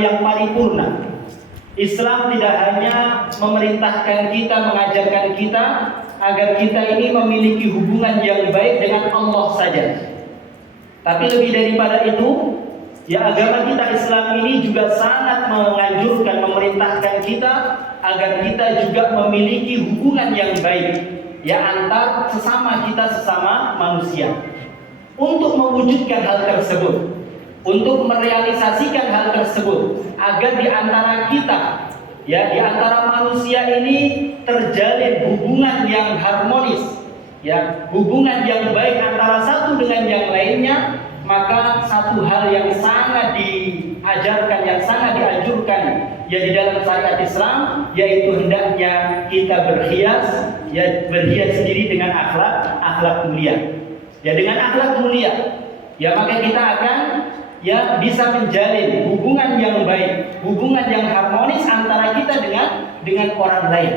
yang paripurna. Islam tidak hanya memerintahkan kita, mengajarkan kita agar kita ini memiliki hubungan yang baik dengan Allah saja. Tapi lebih daripada itu, ya agama kita Islam ini juga sangat menganjurkan, memerintahkan kita agar kita juga memiliki hubungan yang baik ya antar sesama kita, sesama manusia. Untuk mewujudkan hal tersebut, untuk merealisasikan hal tersebut, agar di antara kita, ya di antara manusia ini terjalin hubungan yang harmonis, ya hubungan yang baik antara satu dengan yang lainnya, maka satu hal yang sangat diajarkan, yang sangat dianjurkan ya di dalam syariat Islam, yaitu hendaknya kita berhias, ya berhias sendiri dengan akhlak mulia. Ya dengan akhlak mulia, ya maka kita akan ya bisa menjalin hubungan yang baik, hubungan yang harmonis antara kita dengan orang lain.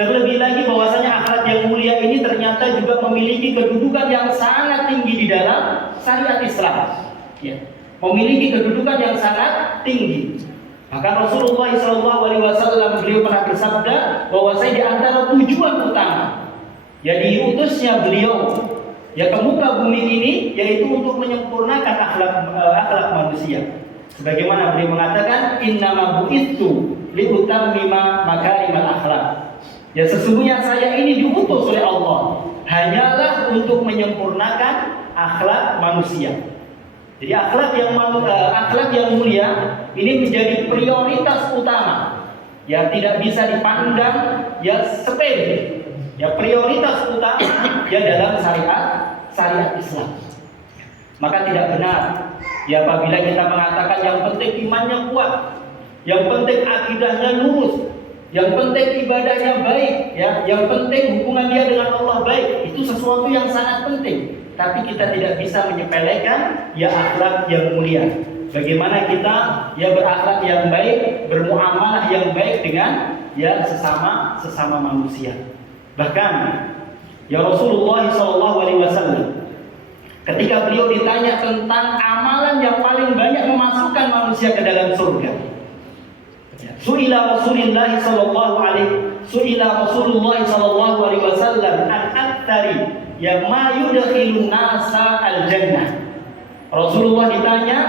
Terlebih lagi bahwasanya akhlak yang mulia ini ternyata juga memiliki kedudukan yang sangat tinggi di dalam syariat Islam. Ya, memiliki kedudukan yang sangat tinggi. Maka Rasulullah SAW beliau pernah bersabda bahwasanya di antara tujuan utama ya diutusnya beliau ya ke muka bumi ini yaitu untuk menyempurnakan akhlak manusia. Sebagaimana beliau mengatakan innama bu'itsu liutammima makarimal akhlak. Ya sesungguhnya saya ini diutus oleh Allah hanyalah untuk menyempurnakan akhlak manusia. Jadi akhlak yang mulia ini menjadi prioritas utama. Ya tidak bisa dipandang ya sepele. Ya prioritas utama ya dalam syariat Islam. Maka tidak benar ya apabila kita mengatakan yang penting imannya kuat, yang penting akidahnya lurus, yang penting ibadahnya baik, ya, yang penting hubungan dia dengan Allah baik. Itu sesuatu yang sangat penting. Tapi kita tidak bisa menyepelekan ya akhlak yang mulia. Bagaimana kita ya berakhlak yang baik, bermuamalah yang baik dengan ya sesama manusia. Bahkan ya Rasulullah SAW ketika beliau ditanya tentang amalan yang paling banyak memasukkan manusia ke dalam surga, Su'ila Rasulullah sallallahu alaihi wasallam an aktsari ya ma yudkhilun nasa al-jannah. Rasulullah ditanya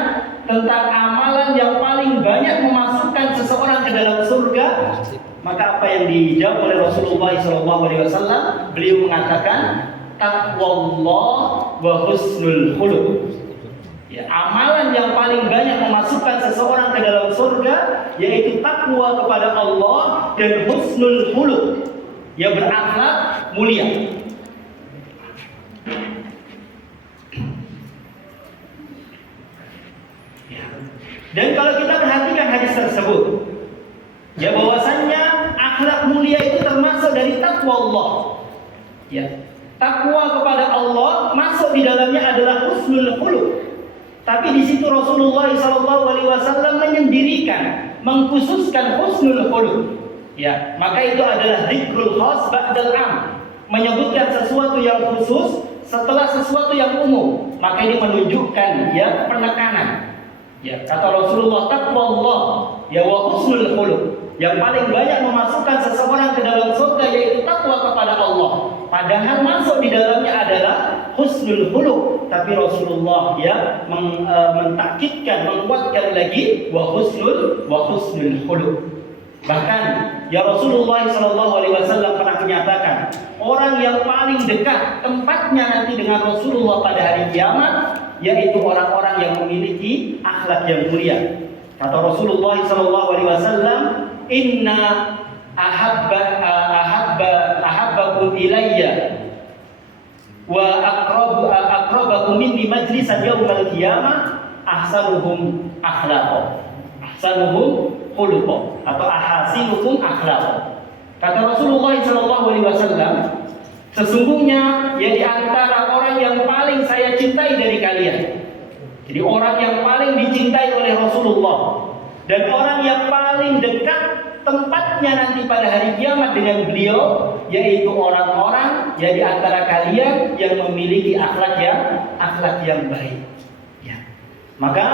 tentang amalan yang paling banyak memasukkan seseorang ke dalam surga, maka apa yang dijawab oleh Rasulullah sallallahu alaihi wasallam? Beliau mengatakan taqwallah wa husnul khuluq. Ya, amalan yang paling banyak memasukkan seseorang ke dalam surga yaitu takwa kepada Allah dan husnul khuluq, ya berakhlak mulia. Ya. Dan kalau kita perhatikan hadis tersebut, ya bahwasannya akhlak mulia itu termasuk dari takwa Allah. Ya, takwa kepada Allah masuk di dalamnya adalah husnul khuluq. Tapi di situ Rasulullah SAW menyendirikan, mengkhususkan husnul khuluq. Ya, maka itu adalah dzikrul khas ba'dal 'am, menyebutkan sesuatu yang khusus setelah sesuatu yang umum. Maka ini menunjukkan ya penekanan. Ya, kata Rasulullah taqwallah ya wa husnul khuluq. Yang paling banyak memasukkan seseorang ke dalam surga yaitu takwa kepada Allah. Padahal masuk di dalamnya adalah husnul khuluq, tapi Rasulullah ya mentakkidkan, menguatkan lagi wa husnul khuluq. Bahkan ya Rasulullah SAW pernah menyatakan orang yang paling dekat tempatnya nanti dengan Rasulullah pada hari kiamat yaitu orang-orang yang memiliki akhlak yang mulia. Kata Rasulullah SAW, inna ahabbakum ilayya wa aqrabakum minni majlisan yaumal qiyamah ahsanuhum akhlaqan, ahsanuhum khuluqan atau ahasinuhum akhlaqan. Kata Rasulullah SAW, sesungguhnya ya di antara orang yang paling saya cintai dari kalian, jadi orang yang paling dicintai oleh Rasulullah dan orang yang paling dekat tempatnya nanti pada hari kiamat dengan beliau yaitu orang-orang ya di antara kalian yang memiliki akhlak yang baik. Ya. Maka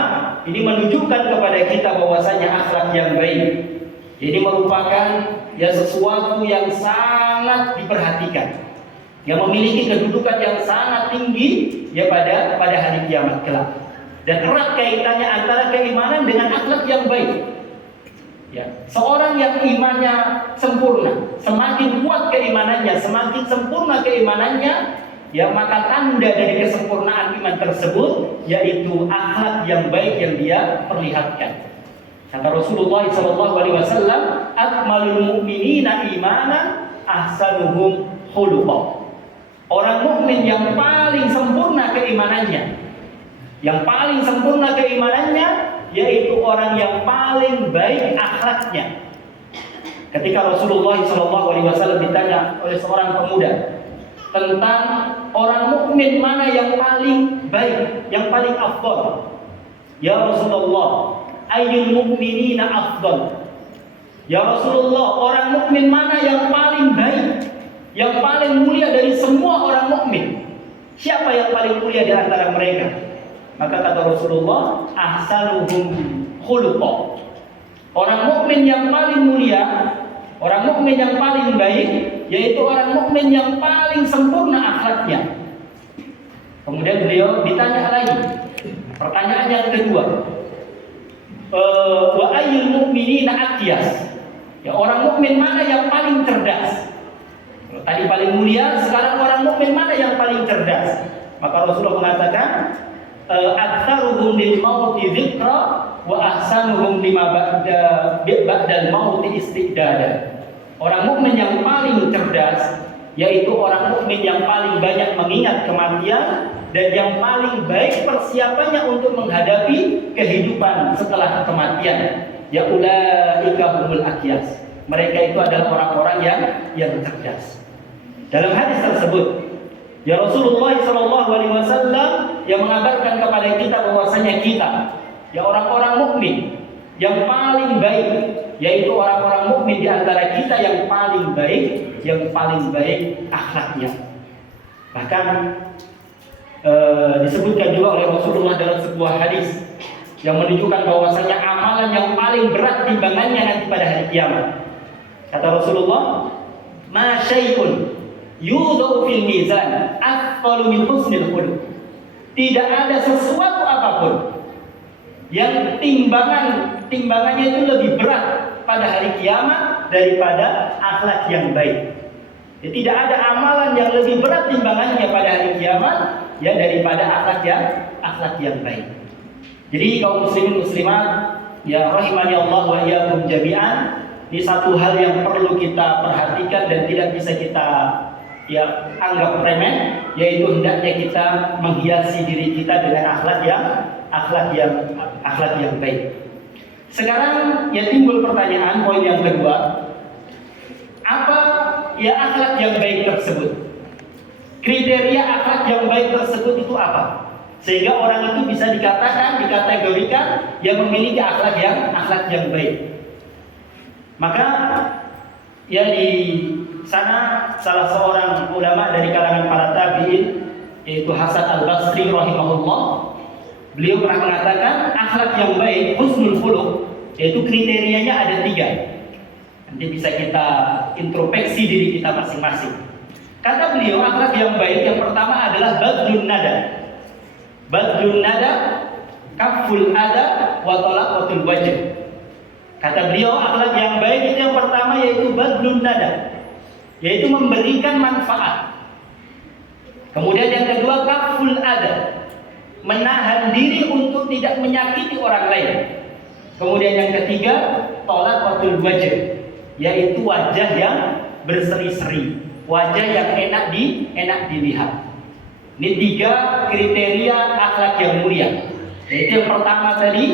ini menunjukkan kepada kita bahwasanya akhlak yang baik ini merupakan ya sesuatu yang sangat diperhatikan, yang memiliki kedudukan yang sangat tinggi ya pada hari kiamat kelak. Dan erat kaitannya antara keimanan dengan akhlak yang baik. Ya, seorang yang imannya sempurna, semakin kuat keimanannya, semakin sempurna keimanannya, ya maka tanda dari kesempurnaan iman tersebut yaitu akhlak yang baik yang dia perlihatkan. Kata Rasulullah SAW, "Akmalul mu'minina imanan ahsanuhum khuluqan." Orang mukmin yang paling sempurna keimanannya, yaitu orang yang paling baik akhlaknya. Ketika Rasulullah SAW ditanya oleh seorang pemuda tentang orang mukmin mana yang paling baik, yang paling afdal. Ya Rasulullah, ayyul mu'minina afdal? Ya Rasulullah, orang mukmin mana yang paling baik, yang paling mulia dari semua orang mukmin? Siapa yang paling mulia di antara mereka? Maka kata Rasulullah, ahsanuhum khuluqa. Orang mukmin yang paling mulia, orang mukmin yang paling baik, yaitu orang mukmin yang paling sempurna akhlaknya. Kemudian beliau ditanya lagi, pertanyaan yang kedua, wa ayyul mu'minina aqyas? Ya, orang mukmin mana yang paling cerdas? Kalau tadi paling mulia, sekarang orang mukmin mana yang paling cerdas? Maka Rasulullah mengatakan, aktsaruhum lil mauti dzikra wa ahsanuhum lima ba'dal mauti istidada. Orang mukmin yang paling cerdas yaitu orang mukmin yang paling banyak mengingat kematian dan yang paling baik persiapannya untuk menghadapi kehidupan setelah kematian. Ya ulaika humul aqyas. Mereka itu adalah orang-orang yang cerdas. Dalam hadis tersebut, ya Rasulullah SAW yang mengabarkan kepada kita bahwasanya kita, ya orang-orang mukmin yang paling baik, yaitu orang-orang mukmin di antara kita yang paling baik akhlaknya. Bahkan disebutkan juga oleh Rasulullah dalam sebuah hadis yang menunjukkan bahwasanya amalan yang paling berat timbangannya nanti pada hari kiamat. Kata Rasulullah, "Ma syai'un yudau fil mizan afqalu min husnil khuluq." Tidak ada sesuatu apapun yang timbangannya itu lebih berat pada hari kiamat daripada akhlak yang baik. Ya, tidak ada amalan yang lebih berat timbangannya pada hari kiamat ya daripada akhlak yang baik. Jadi kaum muslimin muslimat ya rahimani Allah wa iyyakum jami'an, ini satu hal yang perlu kita perhatikan dan tidak bisa kita ya anggap remeh, yaitu hendaknya kita menghiasi diri kita dengan akhlak yang baik. Sekarang ya timbul pertanyaan, poin yang kedua, apa ya akhlak yang baik tersebut? Kriteria akhlak yang baik tersebut itu apa? Sehingga orang itu bisa dikategorikan yang memiliki akhlak yang baik. Maka ya di sana salah seorang ulama dari kalangan para tabi'in yaitu Hasan Al-Basri rahimahullah, beliau pernah mengatakan akhlak yang baik, husnul khuluq, yaitu kriterianya ada 3. Nanti bisa kita introspeksi diri kita masing-masing. Kata beliau, akhlak yang baik yang pertama adalah badlun nada, kaful ada, wa talaqatul wajh. Kata beliau, akhlak yang baik itu yang pertama yaitu badlun nada, yaitu memberikan manfaat. Kemudian yang kedua kaful ada, menahan diri untuk tidak menyakiti orang lain. Kemudian yang ketiga talaqatul wajh, yaitu wajah yang berseri-seri, wajah yang enak dilihat. Ini 3 kriteria akhlak yang mulia. Yaitu yang pertama tadi,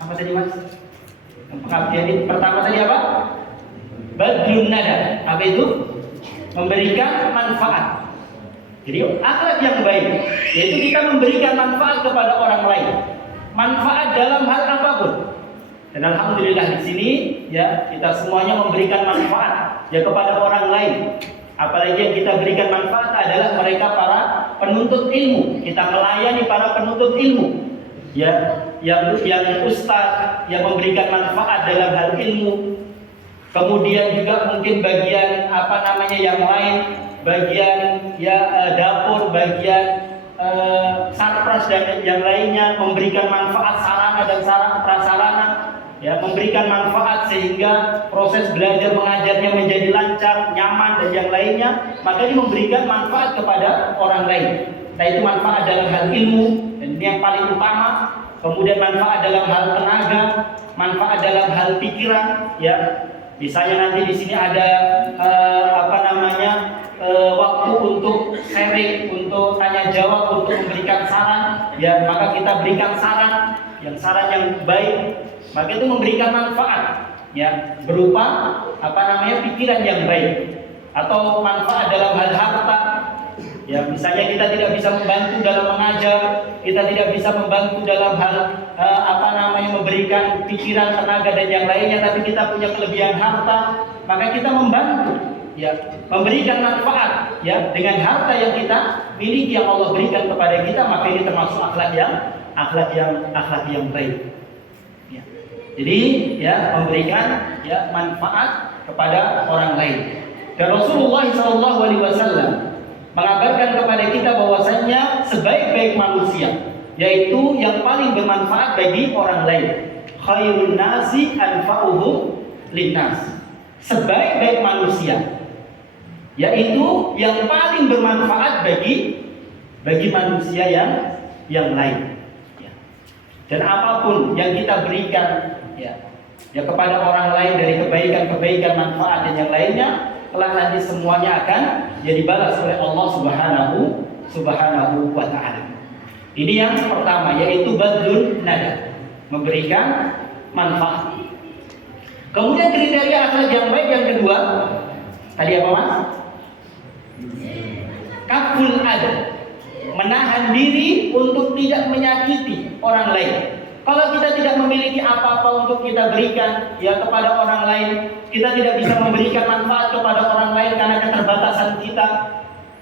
apa tadi Mas? Yang pengabdian ini pertama tadi apa? Badlun nada. Apa itu? Memberikan manfaat. Jadi akhlak yang baik yaitu kita memberikan manfaat kepada orang lain. Manfaat dalam hal apapun. Dan alhamdulillah di sini ya kita semuanya memberikan manfaat ya kepada orang lain. Apalagi yang kita berikan manfaat adalah mereka para penuntut ilmu. Kita melayani para penuntut ilmu ya, yang ustaz yang memberikan manfaat dalam hal ilmu. Kemudian juga mungkin bagian yang lain, bagian dapur, bagian sarpras dan yang lainnya memberikan manfaat sarana dan prasarana, ya, memberikan manfaat sehingga proses belajar mengajarnya menjadi lancar, nyaman dan yang lainnya, maka ini memberikan manfaat kepada orang lain. Nah, itu manfaat dalam hal ilmu, dan ini yang paling utama. Kemudian manfaat dalam hal tenaga, manfaat dalam hal pikiran, ya. Misalnya nanti di sini ada waktu untuk sharing, untuk tanya jawab, untuk memberikan saran, ya, maka kita berikan saran yang baik, maka itu memberikan manfaat, ya, berupa pikiran yang baik, atau manfaat dalam hal harta. Ya, misalnya kita tidak bisa membantu dalam mengajar, kita tidak bisa membantu dalam hal memberikan pikiran, tenaga dan yang lainnya, tapi kita punya kelebihan harta, maka kita membantu, ya, memberikan manfaat, ya, dengan harta yang kita miliki yang Allah berikan kepada kita, maka ini termasuk akhlak yang baik. Ya. Jadi, ya, memberikan, ya, manfaat kepada orang lain. Dan Rasulullah SAW mengabarkan kepada kita bahwasanya sebaik-baik manusia, yaitu yang paling bermanfaat bagi orang lain. Khairun nasi anfa'uhum linnas. Sebaik-baik manusia, yaitu yang paling bermanfaat bagi manusia yang lain. Ya. Dan apapun yang kita berikan, ya kepada orang lain dari kebaikan, manfaat dan yang lainnya, kelak nanti semuanya akan jadi balas oleh Allah Subhanahu wa ta'ala. Ini yang pertama, yaitu badlun nada, memberikan manfaat. Kemudian kriteria akhlak yang baik yang kedua, tadi apa Mas? Kaful ada, menahan diri untuk tidak menyakiti orang lain. Kalau kita tidak memiliki apa-apa untuk kita berikan, ya, kepada orang lain, kita tidak bisa memberikan manfaat kepada orang lain karena keterbatasan kita,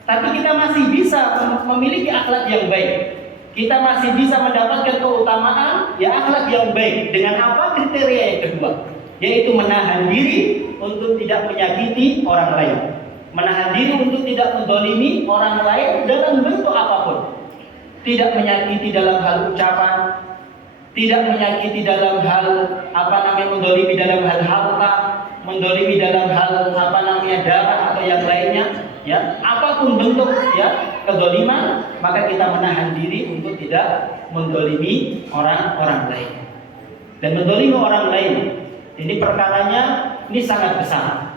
tapi kita masih bisa memiliki akhlak yang baik. Kita masih bisa mendapatkan keutamaan, ya, akhlak yang baik. Dengan apa? Kriteria yang kedua, yaitu menahan diri untuk tidak menyakiti orang lain, menahan diri untuk tidak menzalimi orang lain dalam bentuk apapun. Tidak menyakiti dalam hal ucapan, tidak menyakiti dalam hal mendolimi dalam hal harta, mendolimi dalam hal darah atau yang lainnya, ya, apapun bentuk, ya, kedoliman, maka kita menahan diri untuk tidak mendolimi orang lain. Dan mendolimi orang lain ini perkaranya ini sangat besar,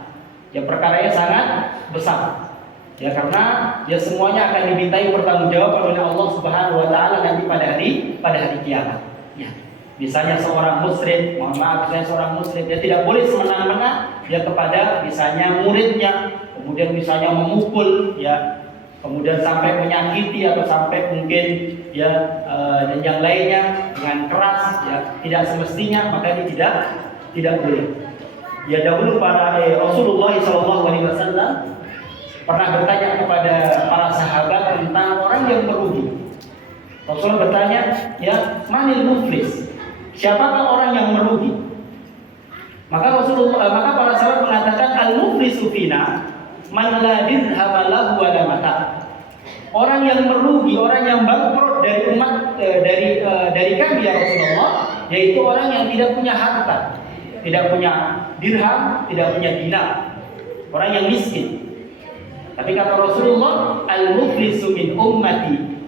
ya, perkaranya sangat besar, ya, karena ya semuanya akan dimintai pertanggungjawaban oleh Allah Subhanahu wa ta'ala nanti pada hari kiamat. Ya, misalnya seorang muslim, dia tidak boleh semena-mena, ya, kepada misalnya muridnya, kemudian misalnya memukul, ya, kemudian sampai menyakiti atau sampai mungkin, ya, dan yang lainnya dengan keras, ya, tidak semestinya, maka ini tidak boleh. Ya, dahulu Rasulullah SAW pernah bertanya kepada para sahabat tentang orang yang merugi. Rasulullah bertanya, ya, manil muflis? Siapakah orang yang merugi? Maka para sahabat mengatakan, al-muflisu fina man la dirham lahu wa la mata. Orang yang merugi, orang yang bangkrut dari umat dari kami ya Rasulullah, yaitu orang yang tidak punya harta, tidak punya dirham, tidak punya dinar, orang yang miskin. Tapi kata Rasulullah, al-muflisu min ummati,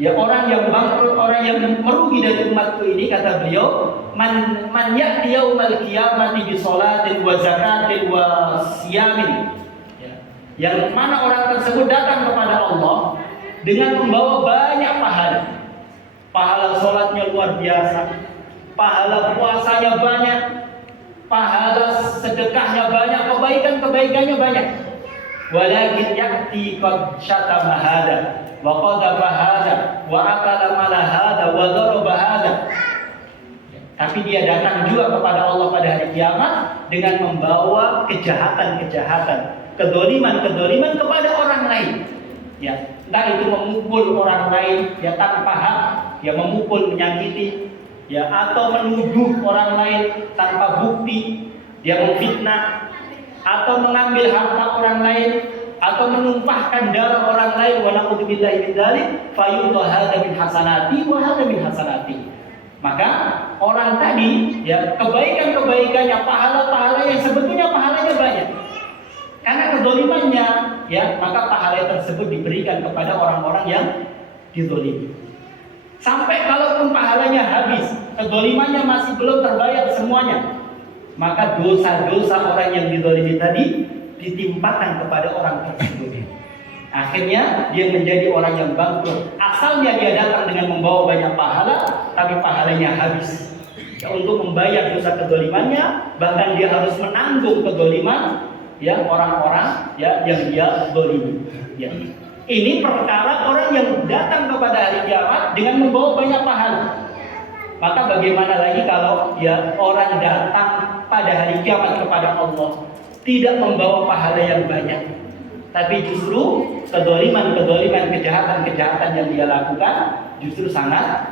ya, orang yang bangkrut, orang yang merugi dari umatku ini, kata beliau, man ya'ti yaumal qiyamati bi sholatin wa zakatin wa siyamin. Ya. Yang mana orang tersebut datang kepada Allah dengan membawa banyak pahala. Pahala sholatnya luar biasa, pahala puasanya banyak, pahala sedekahnya banyak, kebaikannya banyak. Walakin ya'ti qad syatama hada wa qadaba hada wa akala mala hada wa daraba hada. Tapi dia datang juga kepada Allah pada hari kiamat dengan membawa kejahatan-kejahatan, kedoliman kepada orang lain. Ya, entah itu memukul orang lain, ya, tanpa hak, ya memukul, menyakiti, ya atau menuduh orang lain tanpa bukti, dia memfitnah, atau mengambil harta orang lain, atau menumpahkan darah orang lain, wa na'udzubillahi min dzalik, fayudha hadza min hasanati wa hadza min hasanati. Maka orang tadi, ya kebaikan-kebaikannya, pahala-pahalanya, sebetulnya pahalanya banyak. Karena kedzalimannya, ya maka pahala tersebut diberikan kepada orang-orang yang dizalimi. Sampai kalaupun pahalanya habis, kedzalimannya masih belum terbayar semuanya, maka dosa-dosa orang yang dizalimi tadi ditimpakan kepada orang tersebut. Akhirnya dia menjadi orang yang bangkrut. Asalnya dia datang dengan membawa banyak pahala, tapi pahalanya habis. Ya, untuk membayar dosa kedzalimannya, bahkan dia harus menanggung kedzaliman ya orang-orang ya yang dia zalimi. Ya. Ini perkara orang yang datang kepada hari kiamat dengan membawa banyak pahala. Maka bagaimana lagi kalau ya orang datang pada hari kiamat kepada Allah tidak membawa pahala yang banyak, tapi justru kedzaliman, kejahatan yang dia lakukan justru sangat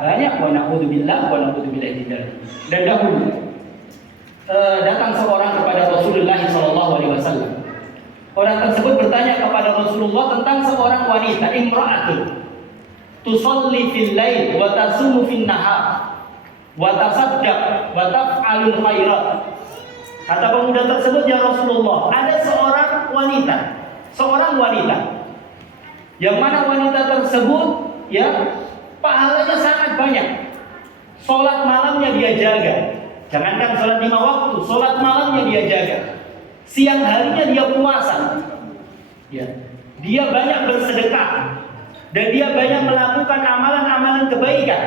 banyak. Wa na'udzubillah min dzalik. Dan dahulu datang seorang kepada Rasulullah SAW. Orang tersebut bertanya kepada Rasulullah tentang seorang wanita, imra'atun tusalli fil lail wa tasumu fin nahar wa tasaddaq wa taf'alul khairat. Kata pemuda tersebut, ya Rasulullah, ada seorang wanita yang mana wanita tersebut ya pahalanya sangat banyak. Sholat malamnya dia jaga. Jangankan sholat 5 waktu, sholat malamnya dia jaga. Siang harinya dia puasa. Ya. Dia banyak bersedekah dan dia banyak melakukan amalan-amalan kebaikan.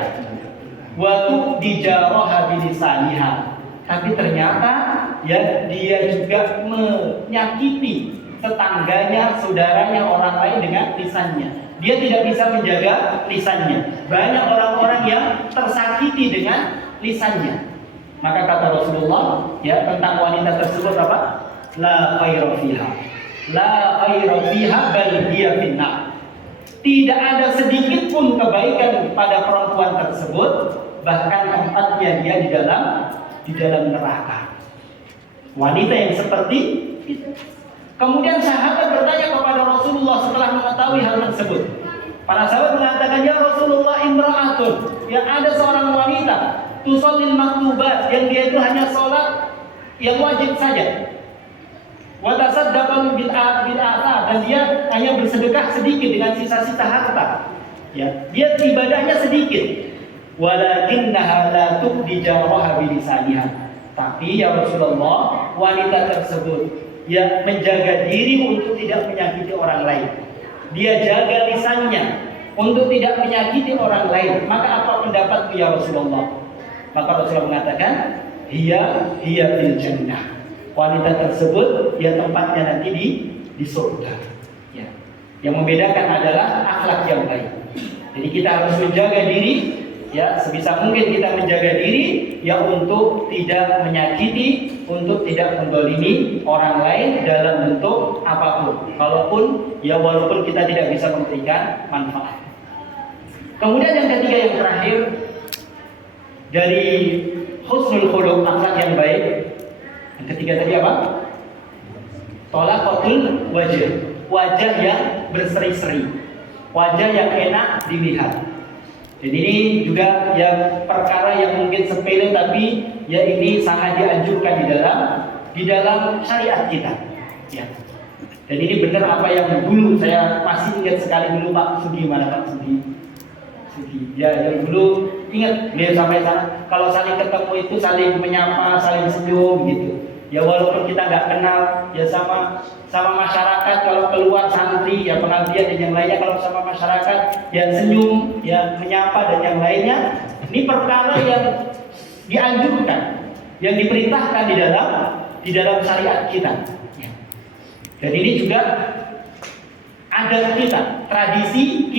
Waktu dijarah bilisaniha. Tapi ternyata ya dia juga menyakiti tetangganya, saudaranya, orang lain dengan lisannya. Dia tidak bisa menjaga lisannya. Banyak orang-orang yang tersakiti dengan lisannya. Maka kata Rasulullah ya tentang wanita tersebut apa? La khaira fiha. La khaira fiha bal hiya finnar. Tidak ada sedikit pun kebaikan pada perempuan tersebut, bahkan tempatnya dia di dalam neraka. Wanita yang seperti itu. Kemudian sahabat bertanya kepada Rasulullah setelah mengetahui hal tersebut. Para sahabat mengatakan, ya Rasulullah, imra'atun, yang ada seorang wanita tusallil maktubat, yang dia itu hanya sholat yang wajib saja. Wa tasaddaqu bil athar, dan dia hanya bersedekah sedikit dengan sisa-sisa harta. Ya, dia ibadahnya sedikit. Walakinnaha la tuqdi jaraha bilisaniha. Tapi ya Rasulullah, wanita tersebut ya menjaga diri untuk tidak menyakiti orang lain. Dia jaga lisannya untuk tidak menyakiti orang lain. Maka apa pendapatmu ya Rasulullah? Maka Rasulullah mengatakan, hiya fil jannah. Wanita tersebut ya tempatnya nanti di surga. Ya. Yang membedakan adalah akhlak yang baik. Jadi kita harus menjaga diri, ya sebisa mungkin kita menjaga diri ya untuk tidak menyakiti, untuk tidak mendolimi orang lain dalam bentuk apapun. Walaupun kita tidak bisa memberikan manfaat. Kemudian yang ketiga, yang terakhir dari husnul khuluq, akhlak yang baik. Yang ketiga tadi apa? Talaqatul wajah yang berseri-seri, wajah yang enak dilihat. Jadi ini juga yang perkara yang mungkin sepele, tapi ya ini sangat dianjurkan di dalam syariat kita. Ya. Dan ini benar apa yang dulu saya masih ingat sekali dulu Pak Sudi, mana Pak Sudi? Ya, yang dulu ingat beliau sampai sana, kalau saling ketemu itu saling menyapa, saling senyum gitu. Ya walaupun kita nggak kenal, ya sama masyarakat, kalau keluar santri, ya pengabdian dan yang lainnya, kalau sama masyarakat, ya senyum, ya menyapa dan yang lainnya. Ini perkara yang dianjurkan, yang diperintahkan di dalam syariat kita. Ya. Dan ini juga adat kita, tradisi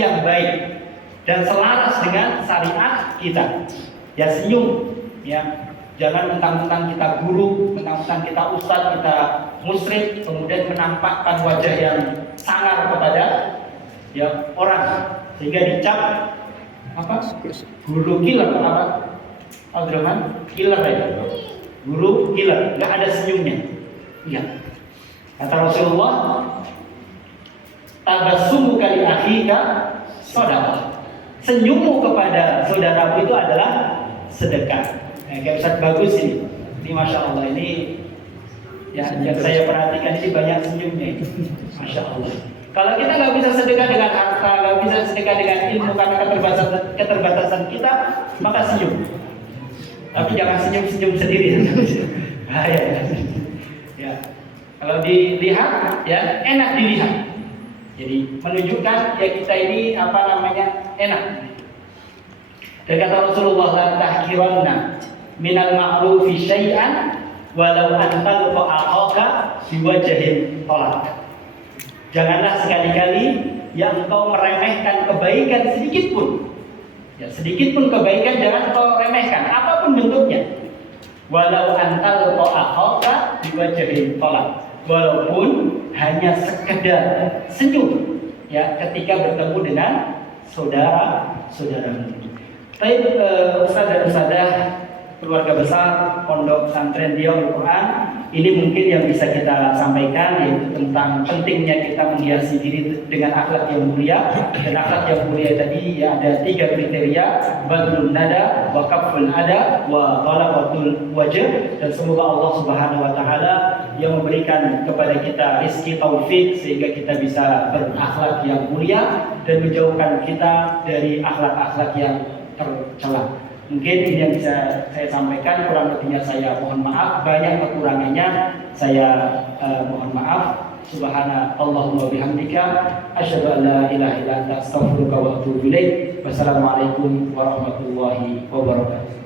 yang baik dan selaras dengan syariat kita. Ya senyum, ya. Jangan mentang-mentang kita guru, mentang-mentang kita ustadz, kita musyrik, kemudian menampakkan wajah yang sangar kepada ya orang, sehingga dicap apa? Guru killer apa? Abdurrahman killer ya. Guru killer, nggak ada senyumnya. Iya. Kata Rasulullah, tabassumu kali akhika sedekah. Senyummu kepada saudaramu itu adalah sedekah. Kayak Ustaz bagus ini. Ini masya Allah ini. Ya, yang saya perhatikan ini banyak senyumnya ini. Masya Allah. Kalau kita nggak bisa sedekah dengan harta, nggak bisa sedekah dengan ilmu karena keterbatasan kita, maka senyum. Tapi jangan senyum-senyum sendiri. Bahaya. Ya. Kalau dilihat, ya enak dilihat. Jadi menunjukkan ya kita ini apa namanya enak. Dan kata Rasulullah, la tahkiranna minal ma'rufi syai'an walau an talqa akhaka biwajhin tolak. Janganlah sekali-kali yang engkau meremehkan kebaikan sedikit pun. Ya, sedikit pun kebaikan jangan engkau remehkan, apapun bentuknya. Walau an talqa akhaka biwajhin tolak. Walaupun hanya sekedar senyum ya ketika bertemu dengan saudara-saudara. Baik, Ustaz dan Ustazah keluarga besar Pondok Pesantren Diyaul Quran, ini mungkin yang bisa kita sampaikan, yaitu tentang pentingnya kita menghiasi diri dengan akhlak yang mulia. Dan akhlak yang mulia tadi ya ada 3 kriteria: badlun nada, wa kaful ada, wa talabatul wajh. Dan semoga Allah Subhanahu wa taala yang memberikan kepada kita rezeki taufik sehingga kita bisa berakhlak yang mulia dan menjauhkan kita dari akhlak-akhlak yang tercela. Mungkin ini yang bisa saya sampaikan, kurang lebihnya saya mohon maaf, banyak kekurangannya saya mohon maaf. Subhanallahumma bihamdika asyhadu an la ilaha illa anta astaghfiruka wa atubu ilaik. Wassalamualaikum warahmatullahi wabarakatuh.